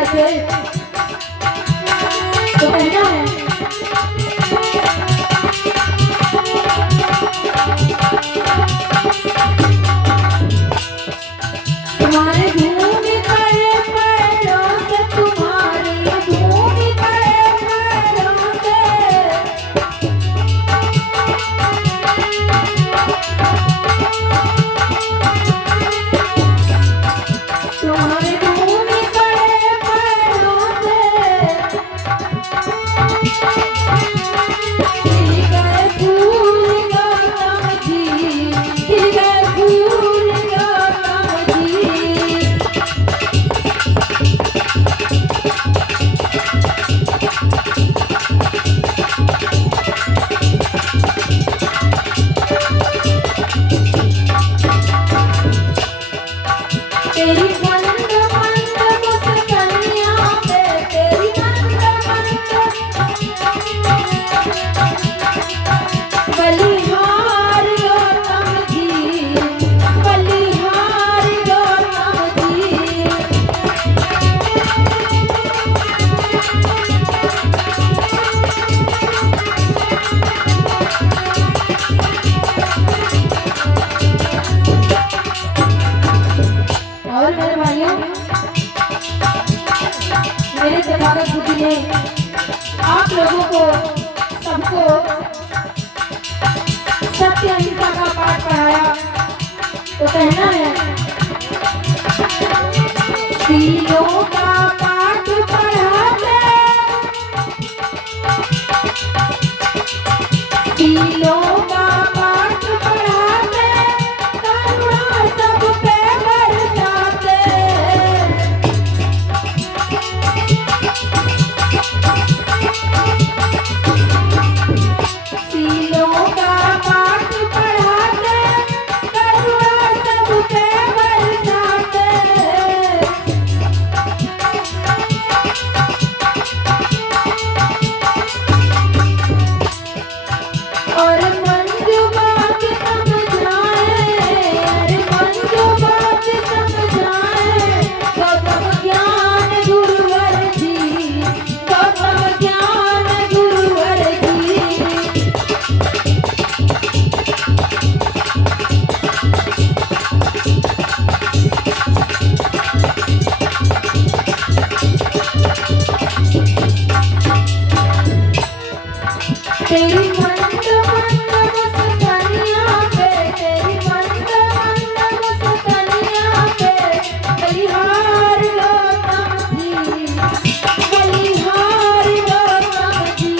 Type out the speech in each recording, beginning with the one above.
रहे थे तो कहना है तुम्हारे भूमि पड़े पैरों से, तुम्हारी भूमि पड़े पैरों से, तुम्हारे भूमि पड़े पैरों से खिल गए फूल गौतम जी, खिल गए फूल गौतम जी। तेरी मंद मंद मुस्कानियां पे, तेरी मंद मंद बलिहार गौतम जी, बलिहार गौतम जी। और मेरे भाइयों, मेरे तथागत बुद्धि ने आप लोगों को सबको सत्य अहिंसा का पाठ पढ़ाया तो कहना है सीलों का पाठ पढ़ाते, सीलों का पाठ पढ़ाते, करुणा सब पे बरसाते। सीलों का पाठ पढ़ाते, करुणा सब पे बरसाते। और मंजू बात समझाए, अरे मंजू बात समझाए, गौतम ज्ञान गुरुवर जी, गौतम ज्ञान गुरुवर जी। तेरी मंद मंद मुस्कानियां पे, तेरी मंद मंद मुस्कानियां पे, बलिहार गौतम जी, बलिहार गौतम जी।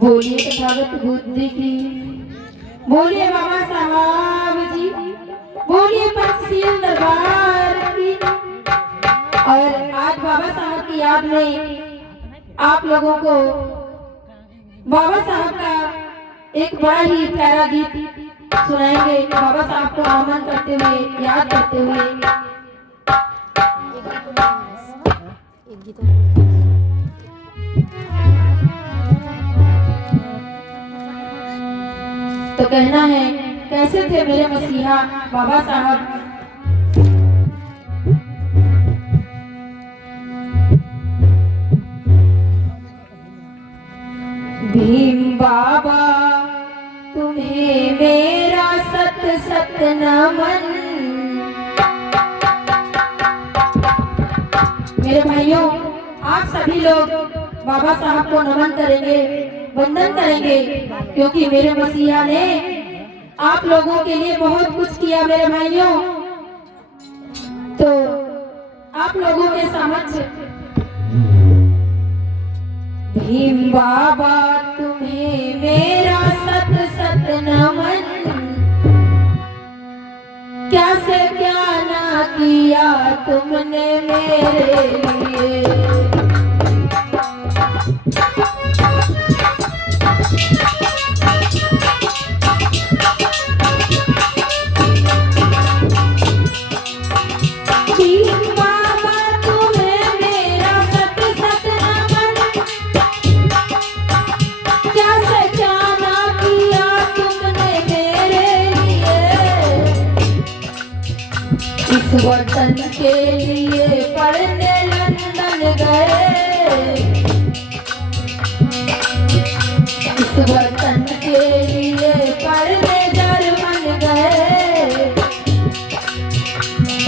बोलिए तथागत बुद्धि की, बोलिए बाबा साहब जी, बोलिए पंचशील दरबार की। और आज बाबा साहब की याद में आप लोगों को बाबा साहब का एक बड़ा ही प्यारा गीत सुनाएंगे, बाबा साहब को नमन करते हुए, याद करते हुए। तो कहना है कैसे थे मेरे मसीहा बाबा साहब। भीम बाबा तुम्हें मेरा सत सत नमन। मेरे भाइयों, आप सभी लोग बाबा साहब को नमन करेंगे, वंदन करेंगे, क्योंकि मेरे मसीहा ने आप लोगों के लिए बहुत कुछ किया। मेरे भाइयों, तो आप लोगों के समक्ष भीम बाबा तुम्हें मेरा सत सत नमन। क्या से क्या ना किया तुमने मेरे लिए। भीम बाबा तुम्हें इस वतन के लिए पढ़ने लंदन गए, इस वतन के लिए पढ़ने जर्मन गए,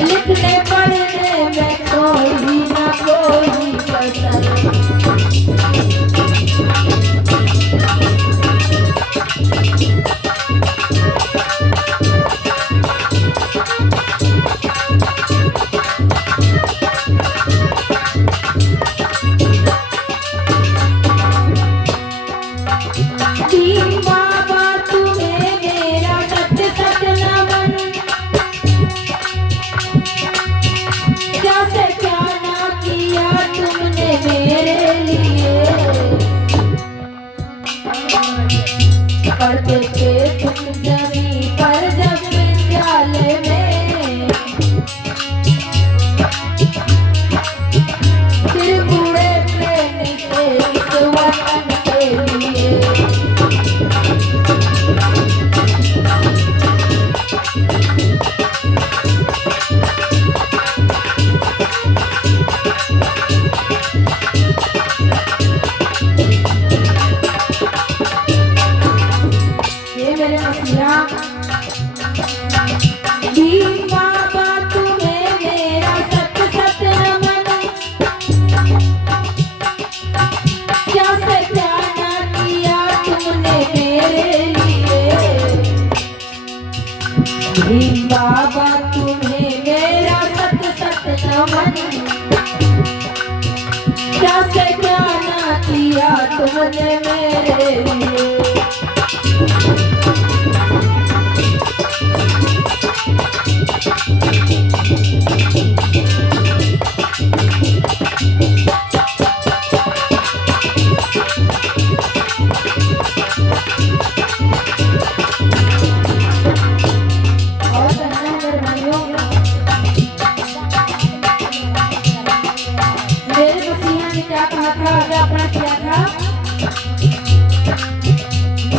लिखने पढ़ने में कोई ना कोई कसर। पढ़ते थे तुम जमीन पर जब विद्यालय में, फिर बूढ़े प्रेम से इस वतन के लिए। बाबा तुम्हें मेरा सत सत नमन, क्या से क्या ना किया तुमने मेरे लिए। बाबा तुम्हें मेरा सत सत नमन, क्या से क्या ना किया तुमने मेरे लिए।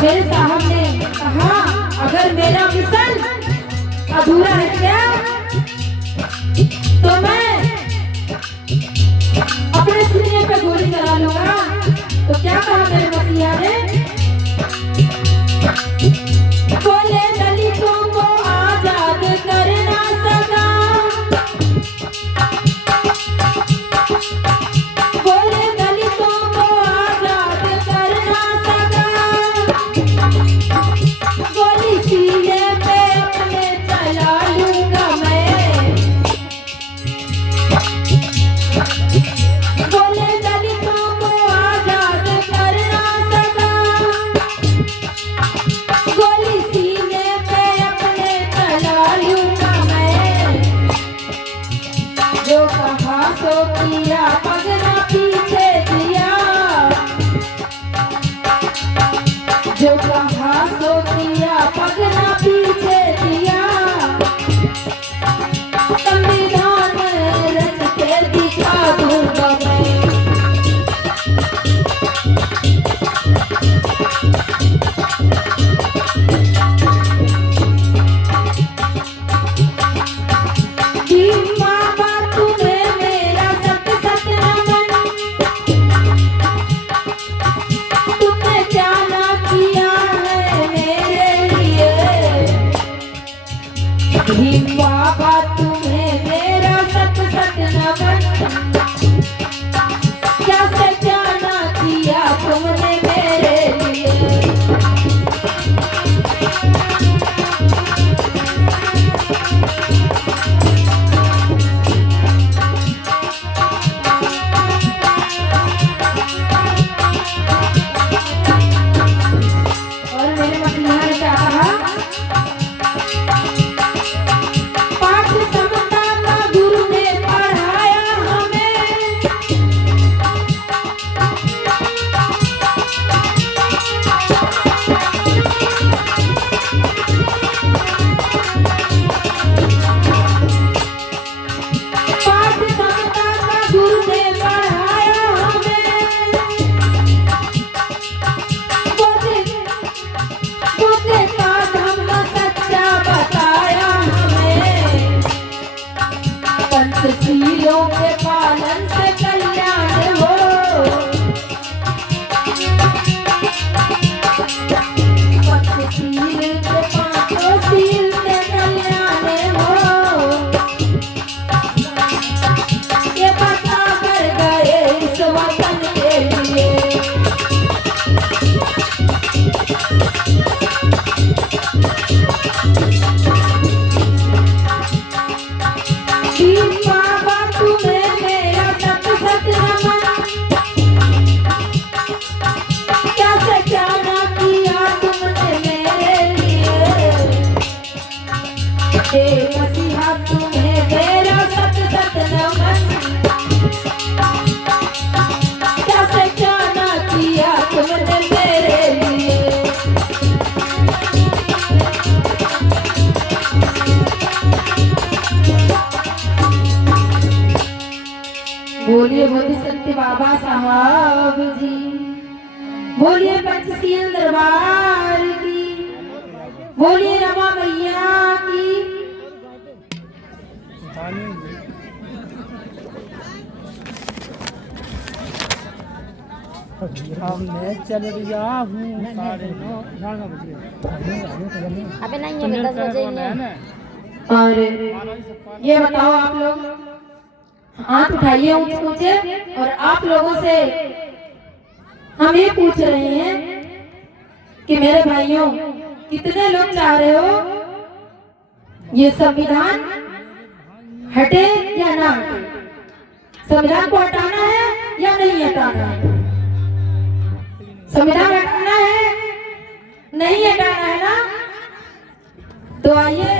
मेरे साहब ने कहा अगर मेरा मिशन अधूरा रह गया तो मैं अपने सीने पे गोली चला लूंगा। तो क्या कहा मेरे मसीहा ने? बोले दलितों को आजाद करना सका, बोले दलितों को आजाद करना सका, गोली सीने पे अपने चला लूंगा मैं। बोले दलितों को आजाद करना सका, गोली सीने पे अपने चला लूंगा मैं। जो कहा सो किया पगना पीछे दिया, जो कहा सो किया पगना पीछे दिया। संविधान रच के दिखा दूंगा मैं। बाबा तुम्हें मेरा सत सत नमन, तुमने क्या ना किया है मेरे लिए। बाबा तुम्हें मेरा सत सत नमन, क्या से क्या ना किया तुमने मेरे लिए। और मेरे मसीहा ने क्या कहा? पाठ पूज्य बाबा साहब जी। बोलिए पंचशील दरबार की, बोलिए रमा मैया की। मैं चल रहा हूँ 9:30 बजे। अबे नहीं है 10 बजे ही। और ये बताओ आप लोग, हाथ उठाइए ऊंचे ऊंचे, और आप लोगों से हम ये पूछ रहे हैं कि मेरे भाइयों, कितने लोग चाह रहे हो ये संविधान हटे या ना हटे? संविधान को हटाना है या नहीं हटाना है? संविधान हटाना है, नहीं हटाना है ना? तो आइए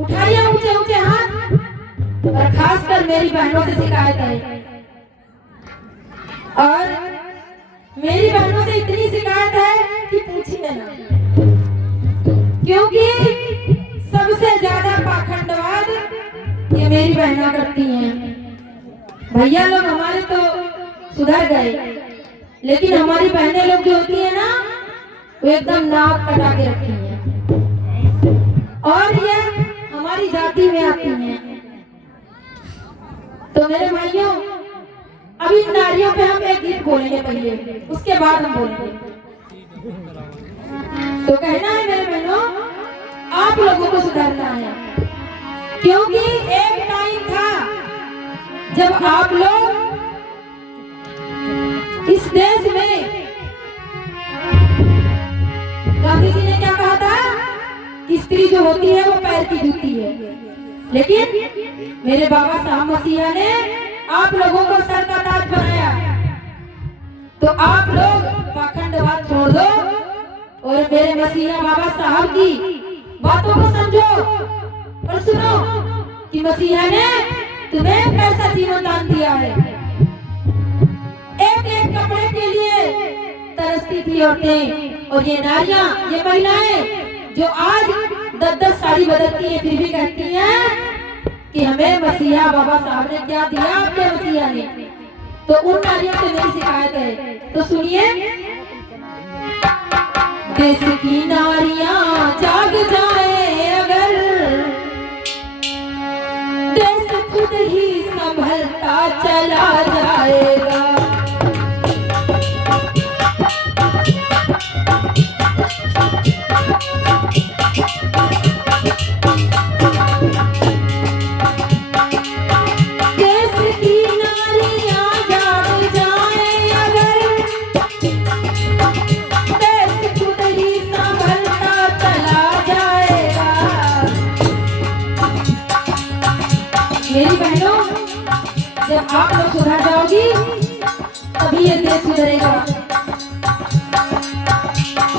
उठाइए ऊंचे ऊंचे हाथ। और खासकर मेरी बहनों से शिकायत है, और मेरी बहनों से इतनी शिकायत है कि पूछिए ना, क्योंकि सबसे ज्यादा पाखंडवाद ये मेरी बहना करती हैं। भैया लोग हमारे तो सुधर गए, लेकिन हमारी बहनें लोग जो होती है ना, वो एकदम नाक कटा के रखी हैं, और ये हमारी जाति में आती हैं। तो मेरे भाइयों, अभी नारियों पे हम एक गीत बोलेंगे पहले, उसके बाद हम बोलेंगे। तो कहना है मेरे बहनों, आप लोगों को सुधरना है, क्योंकि एक टाइम था जब आप लोग इस देश में, गांधी जी ने क्या कहा था कि स्त्री जो होती है वो पैर की जूती है, लेकिन मेरे बाबा साहब मसीहा ने आप लोगों को सर का ताज बनाया। तो आप लोग पाखंडवाद छोड़ दो और मेरे मसीहा बाबा साहब की बातों को समझो और सुनो कि मसीहा ने तुम्हें कैसा जीवन दान दिया है। एक एक कपड़े के लिए तरसती थी औरतें, और ये नारियां, ये महिलाएं जो आज 10-10 साड़ी बदलती हैं, फिर भी कहती हैं कि हमें मसीहा बाबा साहब ने क्या दिया, आपके मसीहा ने। तो उन नारियों से मेरी शिकायत है, तो सुनिए। देश की नारियां जाग जाए अगर, देश खुद ही संभलता चला जाएगा। मेरी बहनों, जब आप लोग सुधर जाओगी तभी ये देश सुधरेगा।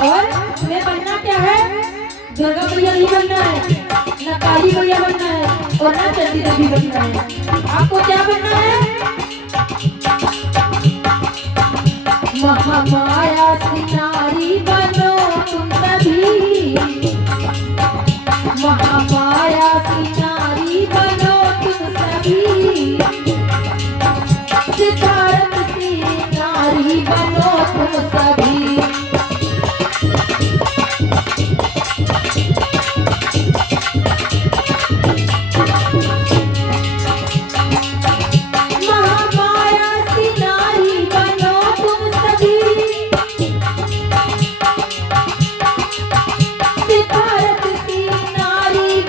और तुम्हें बनना क्या है? दुर्गा मैया नहीं बनना है, न काली मैया बनना है, और न चंडी देवी बनना है। आपको क्या बनना है? महामाया की नारी बनो तुम सभी, महामाया की नारी बनो तुम सभी, सिद्धार्थ की नारी बनो तुम सभी। महामाया की नारी बनो तुम सभी, सिद्धार्थ की नारी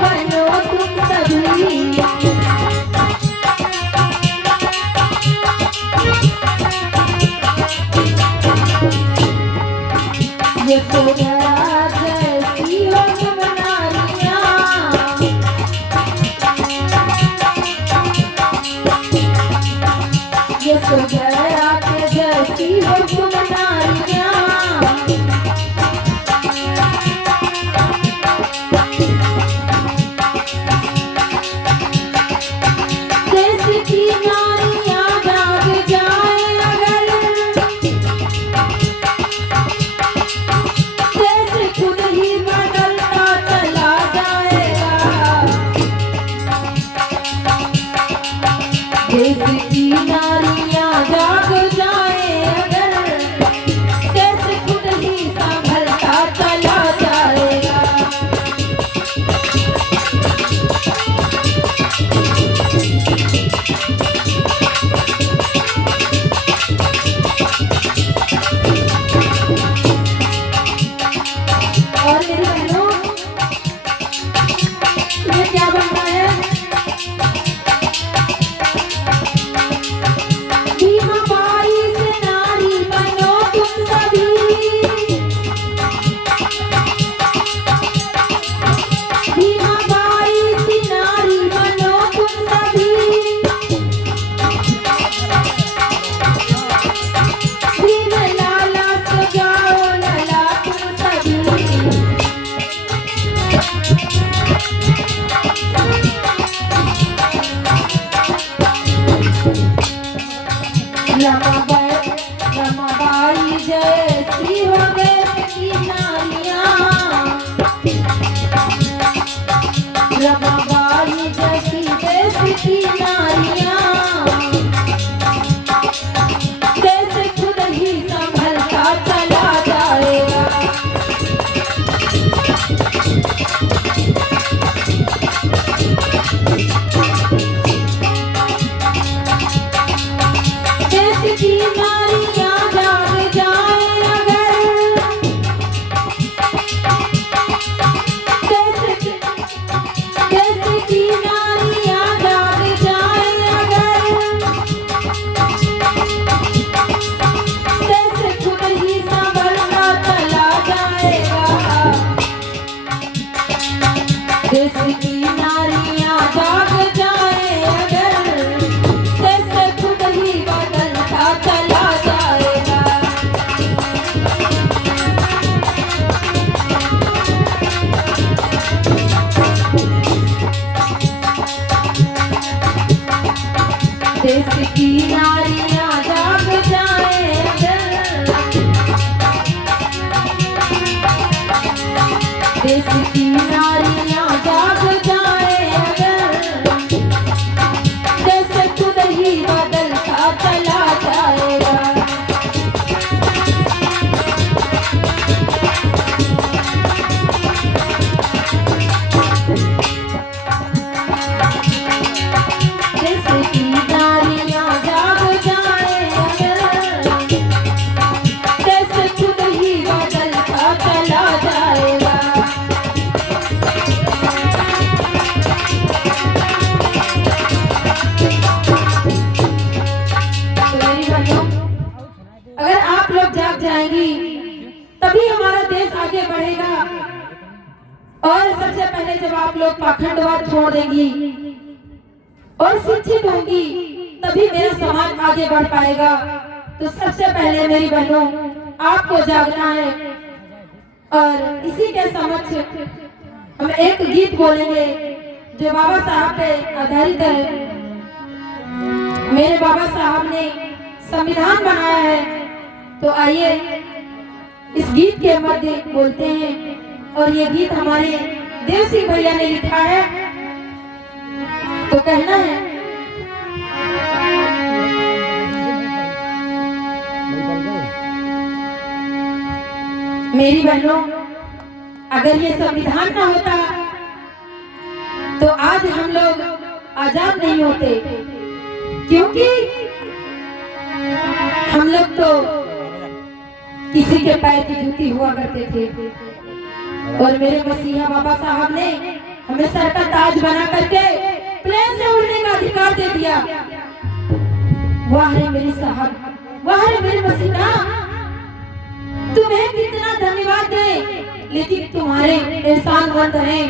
देश की नारियां जाग जाए अगर, जैसे खुद ही बदलता चला जाएगा। देश की नारियां जाग जाए अगर, देश की नारियां जाग जाए अगर, जैसे खुद ही बदलता चला जाएगा। देश की नारियां जाग जाए अगर, जैसे खुद ही बदलता चला जाएगा। अगर आप लोग जाग जाएंगी तभी हमारा देश आगे बढ़ेगा। और सबसे पहले जब आप लोग पाखंडवाद छोड़ देंगी और शिक्षित होंगी तभी मेरा समाज आगे बढ़ पाएगा। तो सबसे पहले मेरी बहनों आपको जागना है। और इसी के समक्ष हम एक गीत बोलेंगे जो बाबा साहब पे आधारित है। मेरे बाबा साहब ने संविधान बनाया है, तो आइए इस गीत के मध्य बोलते हैं। और ये गीत हमारे देव सिंह भैया ने लिखा है, तो कहना है। मेरी बहनों, अगर ये संविधान ना होता तो आज हम लोग आजाद नहीं होते, क्योंकि हम लोग तो किसी के पैर की जूती हुआ करते थे। और मेरे मसीहा बाबा साहब ने हमें सर का ताज बना करके प्लेन से उड़ने का अधिकार दे दिया। वाह रे मेरे साहब, वाह रे मेरे मसीहा, तुम्हें कितना धन्यवाद दे, लेकिन तुम्हारे एहसानमंद हैं।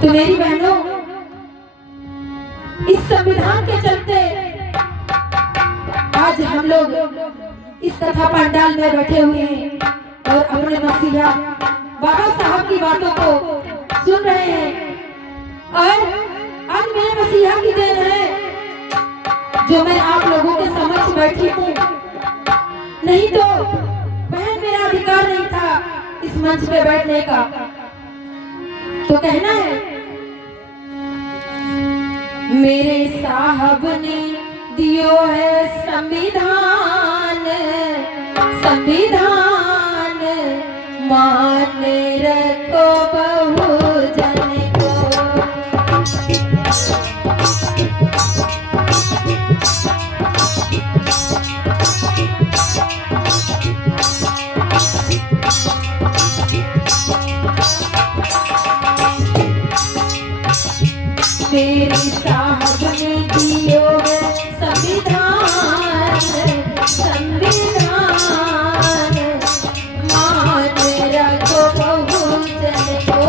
तो मेरी बहनों, इस संविधान के चलते आज हम लोग इस कथा पंडाल में बैठे हुए हैं और अपने मसीहा बाबा साहब की बातों को सुन रहे हैं। और आज मेरे मसीहा की देन है जो मैं आप लोगों के समक्ष बैठी हूँ। नहीं तो बहन, मेरा अधिकार नहीं था इस मंच पे बैठने का। तो कहना है, मेरे साहब ने दियो है संविधान, संविधान मान रखो बहुजन को। मेरे साहब ने दियो है संविधान, संविधान मान रखो बहुजन को।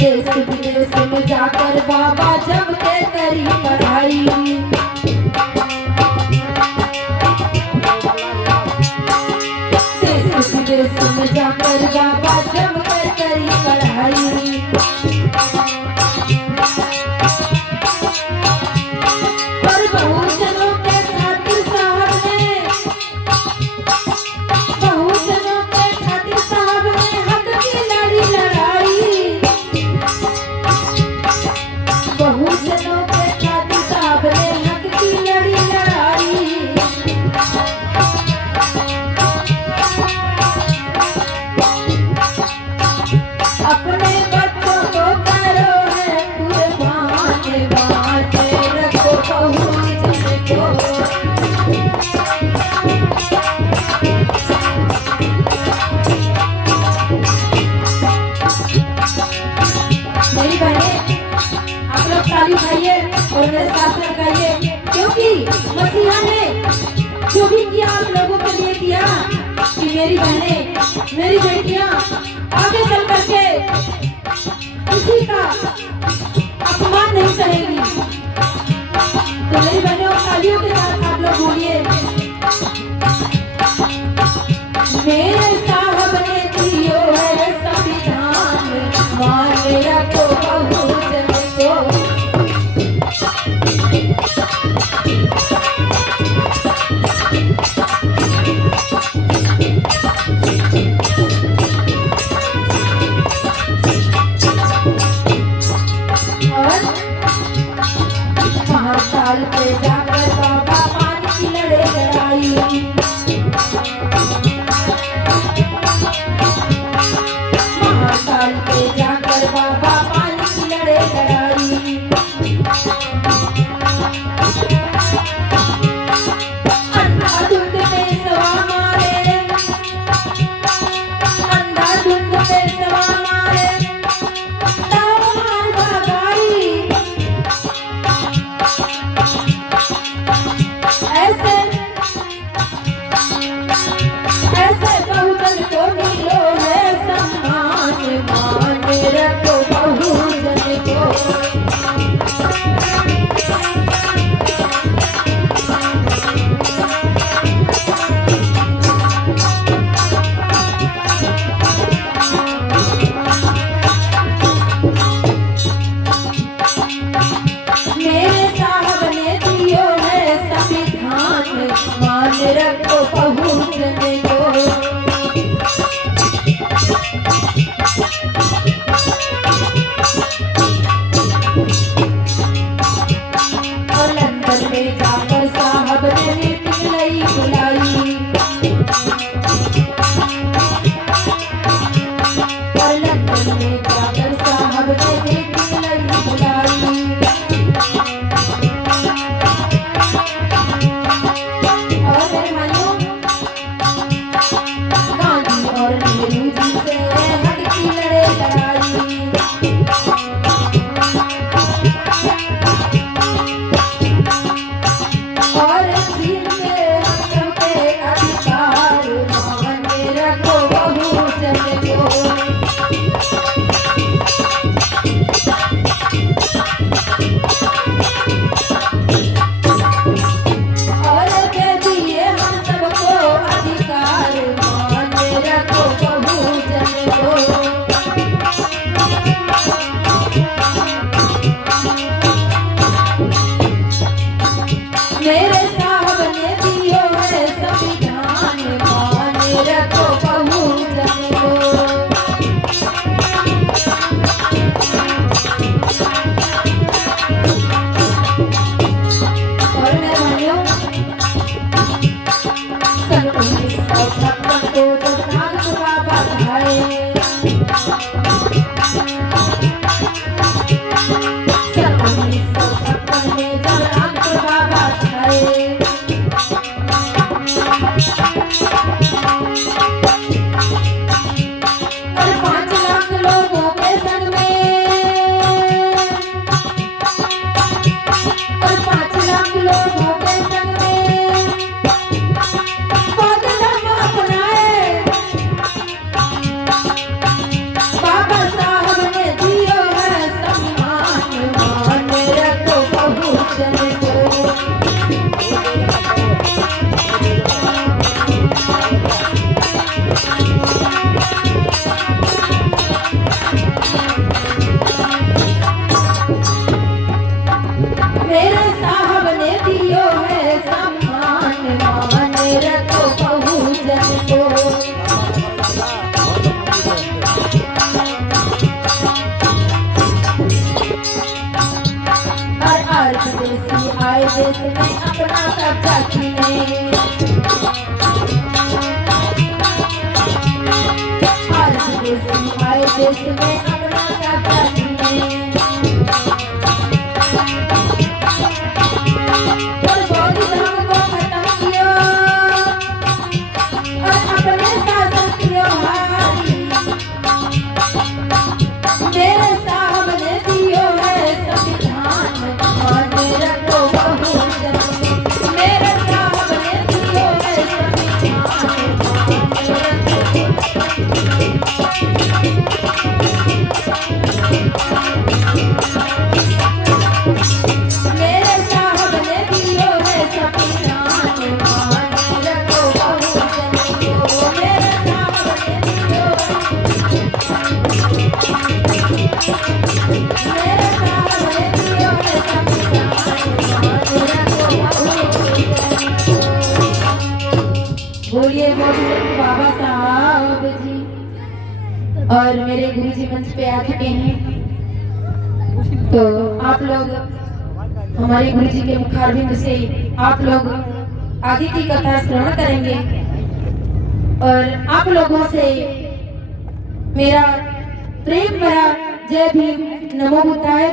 देश विदेश में जाकर बाबा जब के करी पढ़ाई, देश विदेश में जाकर बाबा जब के करी पढ़ाई। पर बहुजनों के खातिर साहब ने, बहुजनों के खातिर साहब ने हक की लड़ी लड़ाई। बहुजनों के खातिर साहब ने हक की लड़ी लड़ाई। मेरी बहनें, आप लोग ताली खाइए और मेरे साथ में गाइए, क्योंकि मसीहा ने जो भी किया आप लोगों के लिए किया कि मेरी बहनें, मेरी बेटियां आगे चल करके किसी का अपमान नहीं सहेगी। तो मेरी बहनों, तालियों के साथ आप लोग बोलिए, मेरे साहब ने दियो है संविधान, मान रखो बहुजन को। और महाकाल पे जाकर बाबा पानी की लड़े लड़ाई, महाकाल पे जाकर बाबा पानी की लड़े लड़ाई। अंधाधुंध पे सवा मारे, अंधाधुंध पे सवा मारे, तावमान भगाई। ऐसे ऐसे बहुजन को मिलो है सम्मान, मान रखो बहुजन को। मेरे साहब ने दियो है संविधान, मान रखो बहुजन को। और लंदन में जाकर साहब ने मीटिंग लाई बुलाई, और लंदन में जाकर साहब ने मीटिंग लाई बुलाई। और मेरे भाइयों, गांधी और नेहरू जी से हक की लड़े लड़ाई, और चीन के सबके अधिकार, मान रखो बहुजन को। और दे दिए हम सबको अधिकार, मान रखो बहुजन को। मेरे साहब ने दियो है संविधान, मान रखो बहुजन को। और मेरे भाइयों, सन 1956 को जब नागपुर बाबा आए, सन 1956 में जब नागपुर बाबा आए, और 5 लाख लोगों के संग में, और 5 लाख लोगों के संग में बौद्ध धर्म अपनाए। बाबा साहब ने दियो है सम्मान, मान रखो बहुजन को। मेरे साहब ने दियो है सम्मान, मान रखो बहुजन को। और विदेशी आए देश में अपना कब्जा छीने, और विदेशी आए देश में अपना कब्जा छीने। और बौद्ध धर्म को खत्म किया, और अपने शासन किया भारी। मेरे साहब ने बोलिए बोलिए बाबा साहब जी। और मेरे गुरुजी मंच पे आ चुके हैं, तो आप लोग हमारे गुरुजी के मुखारबिंद से आप लोग आगे की कथा श्रवण करेंगे और आप लोगों से मेरा प्रेम भरा जय भीम नमो बुद्धाय।